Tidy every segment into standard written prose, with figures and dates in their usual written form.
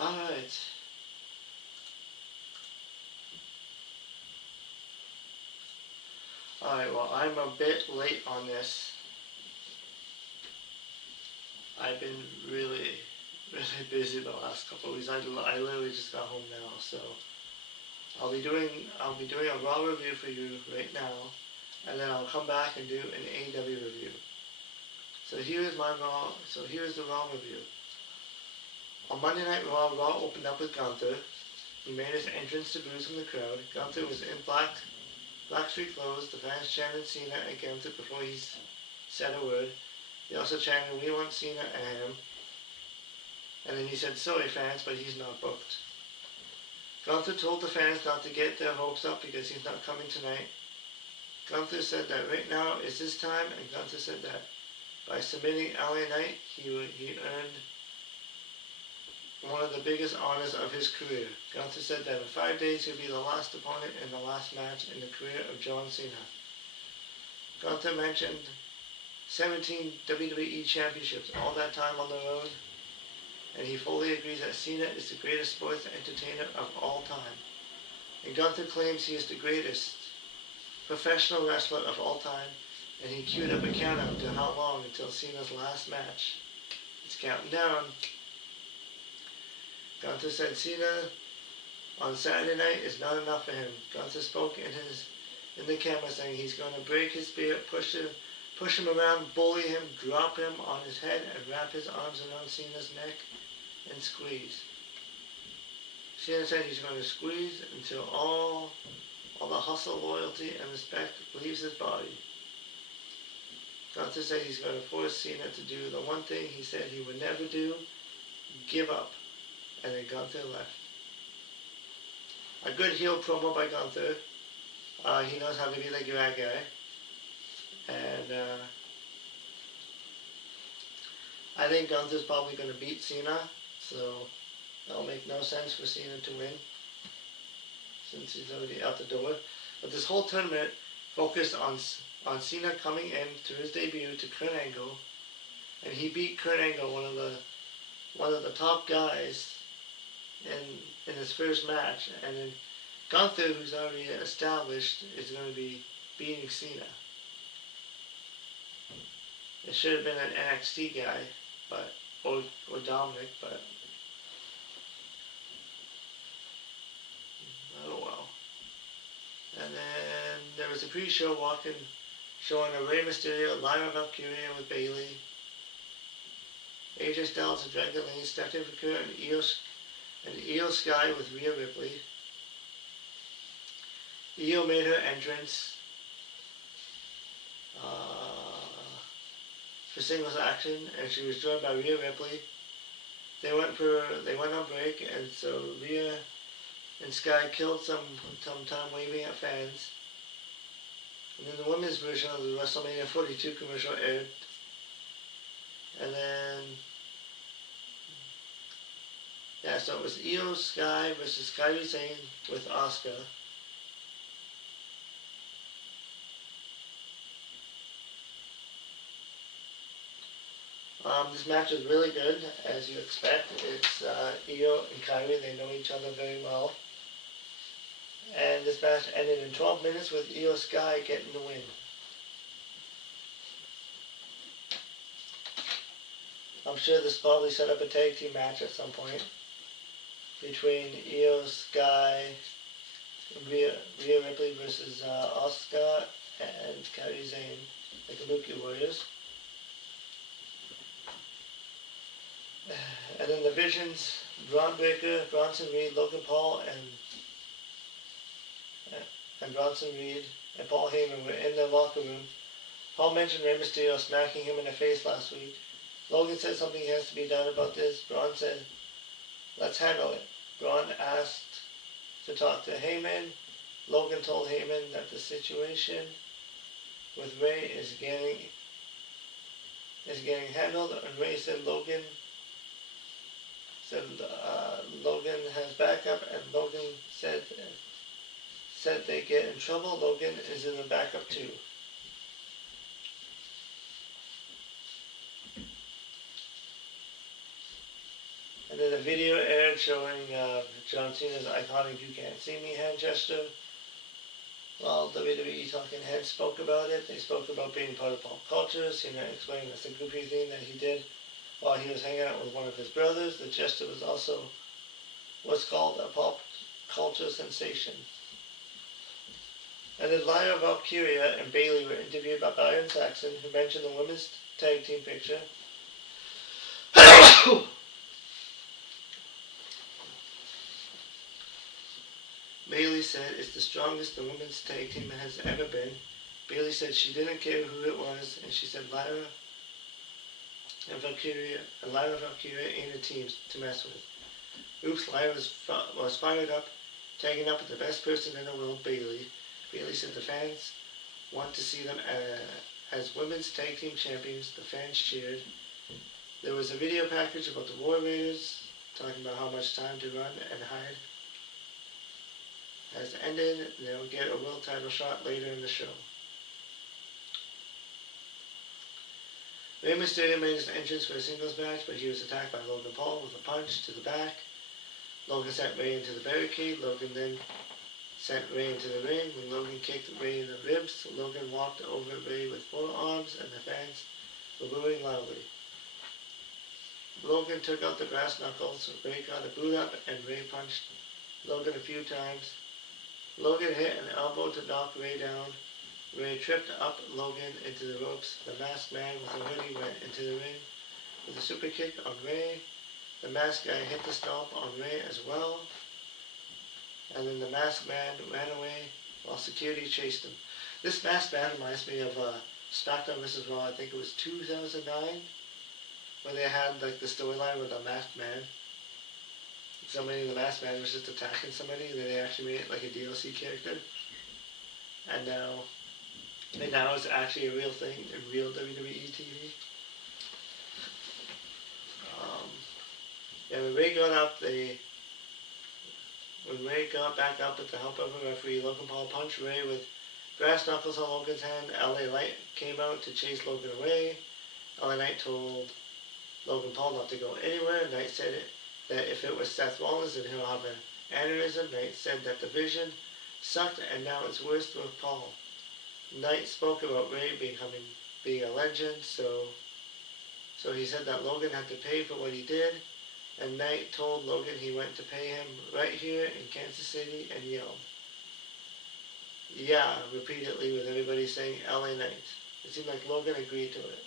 Alright. Alright, well, I'm a bit late on this. I've been really busy the last couple of weeks. I literally just got home now, so I'll be doing a Raw review for you right now, and then I'll come back and do an AEW review. So here's the Raw review. On Monday Night Raw, Raw opened up with Gunther. He made his entrance to boos from the crowd. Gunther was in black street clothes. The fans chanted Cena and Gunther before he said a word. They also chanted, "We want Cena," at him. And then he said, "Sorry fans, but he's not booked." Gunther told the fans not to get their hopes up because he's not coming tonight. Gunther said that right now is his time, and Gunther said that by submitting LA Knight, he earned one of the biggest honors of his career. Gunther said that in 5 days he'll be the last opponent in the last match in the career of John Cena. Gunther mentioned 17 WWE championships, all that time on the road, and he fully agrees that Cena is the greatest sports entertainer of all time. And Gunther claims he is the greatest professional wrestler of all time, and he queued up a countdown to how long until Cena's last match. It's counting down. Gunther said Cena on Saturday night is not enough for him. Gunther spoke in the camera saying he's going to break his spirit, push him around, bully him, drop him on his head, and wrap his arms around Cena's neck and squeeze. Cena said he's going to squeeze until all the hustle, loyalty, and respect leaves his body. Gunther said he's going to force Cena to do the one thing he said he would never do, give up. And then Gunther left. A good heel promo by Gunther. He knows how to be the bad guy. And I think Gunther's probably going to beat Cena, so that'll make no sense for Cena to win, since he's already out the door. But this whole tournament focused on Cena coming in to his debut to Kurt Angle, and he beat Kurt Angle, one of the top guys in his first match. And then Gunther, who's already established, is going to be beating Cena. It should have been an NXT guy, or Dominic, but oh well. And then there was a pre-show showing a Rey Mysterio, Lyra Valkyria with Bayley, AJ Styles and Dragon Lee, Stephanie McCurry, and Io Sky with Rhea Ripley. Io made her entrance for singles action, and she was joined by Rhea Ripley. They went on break, and so Rhea and Sky killed some time waving at fans. And then the women's version of the WrestleMania 42 commercial aired. And then, yeah, so it was Io Sky versus Kairi Sane with Asuka. This match is really good, as you expect. It's Io and Kairi, they know each other very well. And this match ended in 12 minutes with Io Sky getting the win. I'm sure this probably set up a tag team match at some point between Io Sky, Rhea Ripley versus Asuka and Kairi Sane, the Kabuki Warriors. And then the Visions, Braun Breaker, Bronson Reed, Logan Paul, and Bronson Reed and Paul Heyman were in the locker room. Paul mentioned Rey Mysterio smacking him in the face last week. Logan said something has to be done about this. Braun said, "Let's handle it." Braun asked to talk to Heyman. Logan told Heyman that the situation with Rey is getting handled, and Rey said Logan has backup, and Logan said they get in trouble. Logan is in the backup too. And And then a video aired showing John Cena's iconic "You Can't See Me" hand gesture. While WWE Talking Heads spoke about it, they spoke about being part of pop culture. Cena explained that's a goofy thing that he did while he was hanging out with one of his brothers. The gesture was also what's called a pop culture sensation. And then Lyra Valkyria and Bayley were interviewed by Byron Saxon, who mentioned the women's tag team picture. Bayley said it's the strongest the women's tag team has ever been. Bayley said she didn't care who it was, and she said Lyra Valkyria ain't a team to mess with. Oops, Lyra was fired up, tagging up with the best person in the world, Bayley. Bayley said the fans want to see them as women's tag team champions. The fans cheered. There was a video package about the War Raiders, talking about how much time to run and hide has ended. They'll get a world title shot later in the show. Rey Mysterio made his entrance for a singles match, but he was attacked by Logan Paul with a punch to the back. Logan sent Rey into the barricade. Logan then sent Rey into the ring. When Logan kicked Rey in the ribs, Logan walked over Rey with forearms, and the fans were booing loudly. Logan took out the brass knuckles. Rey got a boot up, and Rey punched Logan a few times. Logan hit an elbow to knock Rey down. Rey tripped up Logan into the ropes. The masked man with a hoodie went into the ring with a super kick on Rey. The masked guy hit the stomp on Rey as well. And then the masked man ran away while security chased him. This masked man reminds me of SmackDown vs. Raw. I think it was 2009, where they had like the storyline with a masked man. Somebody in the masked man was just attacking somebody, and then they actually made it like a DLC character. And now it's actually a real thing in real WWE TV. When Rey got back up with the help of a referee, Logan Paul punched Rey with brass knuckles on Logan's hand. LA Knight came out to chase Logan away. LA Knight told Logan Paul not to go anywhere. Knight said that if it was Seth Rollins, then he'll have an aneurysm. Knight said that the vision sucked, and now it's worse with Paul. Knight spoke about Rey being a legend, so he said that Logan had to pay for what he did, and Knight told Logan he went to pay him right here in Kansas City and yelled, "Yeah," repeatedly with everybody saying LA Knight. It seemed like Logan agreed to it.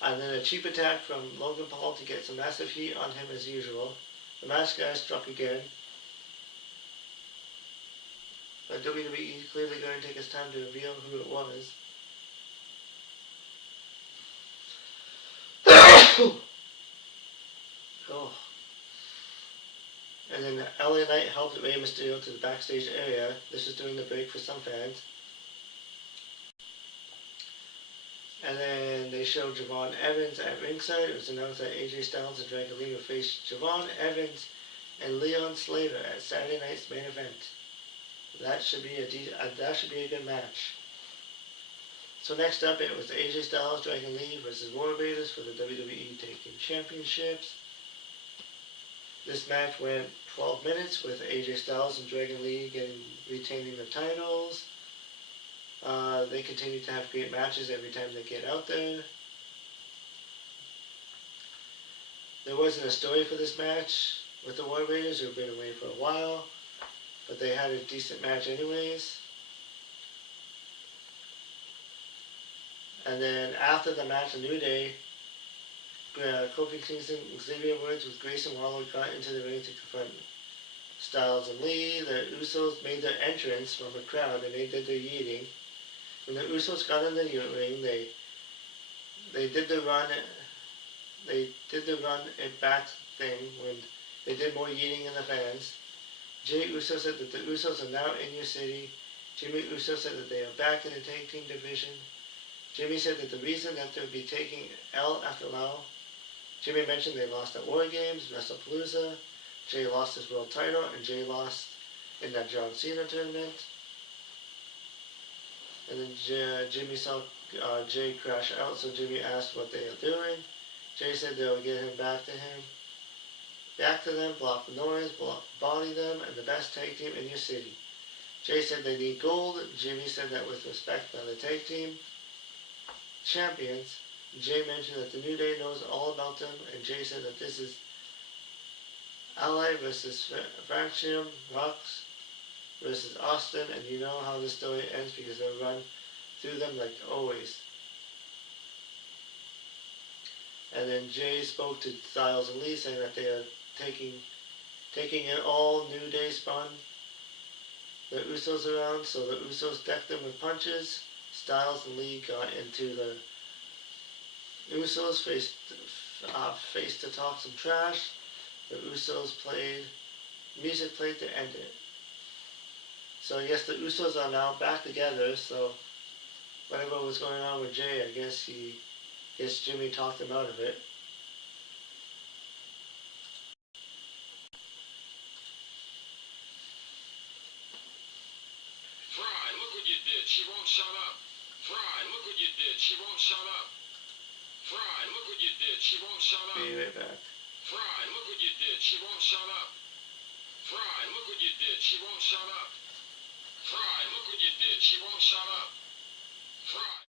And then a cheap attack from Logan Paul to get some massive heat on him as usual. The masked guy struck again. But WWE is clearly going to take its time to reveal who it was. Oh. And then LA Knight helped Rey Mysterio to the backstage area. This was during the break for some fans. And then they showed Javon Evans at ringside. It was announced that AJ Styles and Dragon Lee would face Javon Evans and Leon Slater at Saturday night's main event. That should be a good match. So next up, it was AJ Styles, Dragon Lee versus War Raiders for the WWE Tag Team Championships. This match went 12 minutes with AJ Styles and Dragon Lee retaining the titles. They continue to have great matches every time they get out there. There wasn't a story for this match with the War Raiders, who've been away for a while, but they had a decent match anyways. And then after the match, a New Day, Kofi Kingston, Xavier Woods with Grayson Waller got into the ring to confront Styles and Lee. The Usos made their entrance from the crowd, and they did their yeeting. When the Usos got in the ring, they did the run it back thing when they did more yeeting in the fans. Jey Uso said that the Usos are now in your city. Jimmy Uso said that they are back in the tag team division. Jimmy said that the reason that they'll be taking L after L. Jimmy mentioned they lost at War Games, WrestlePalooza. Jey lost his world title, and Jey lost in that John Cena tournament. And then Jimmy saw Jey crash out, so Jimmy asked what they are doing. Jay said they would get him, back to them, block the noise, body them, and the best tag team in your city. Jay said they need gold. Jimmy said that with respect by the tag team champions. Jay mentioned that the New Day knows all about them, and Jay said that this is Ally versus Fraction, Rocks versus Austin, and you know how the story ends because they'll run through them like always. And then Jay spoke to Styles and Lee saying that they are taking it all New Day spun the Usos around, so the Usos decked them with punches. Styles and Lee got into the Usos face to talk some trash. The Usos music played to end it. So I guess the Usos are now back together, so whatever was going on with Jay, I guess Jimmy talked him out of it. Fry, look what you did. She won't shut up. Fry, look what you did. She won't shut up. Fry, look what you did. She won't shut up. Be right back. Fry, look what you did. She won't shut up. Fry, look what you did. She won't shut up. Fry, look what you did. She won't shut up. Fry.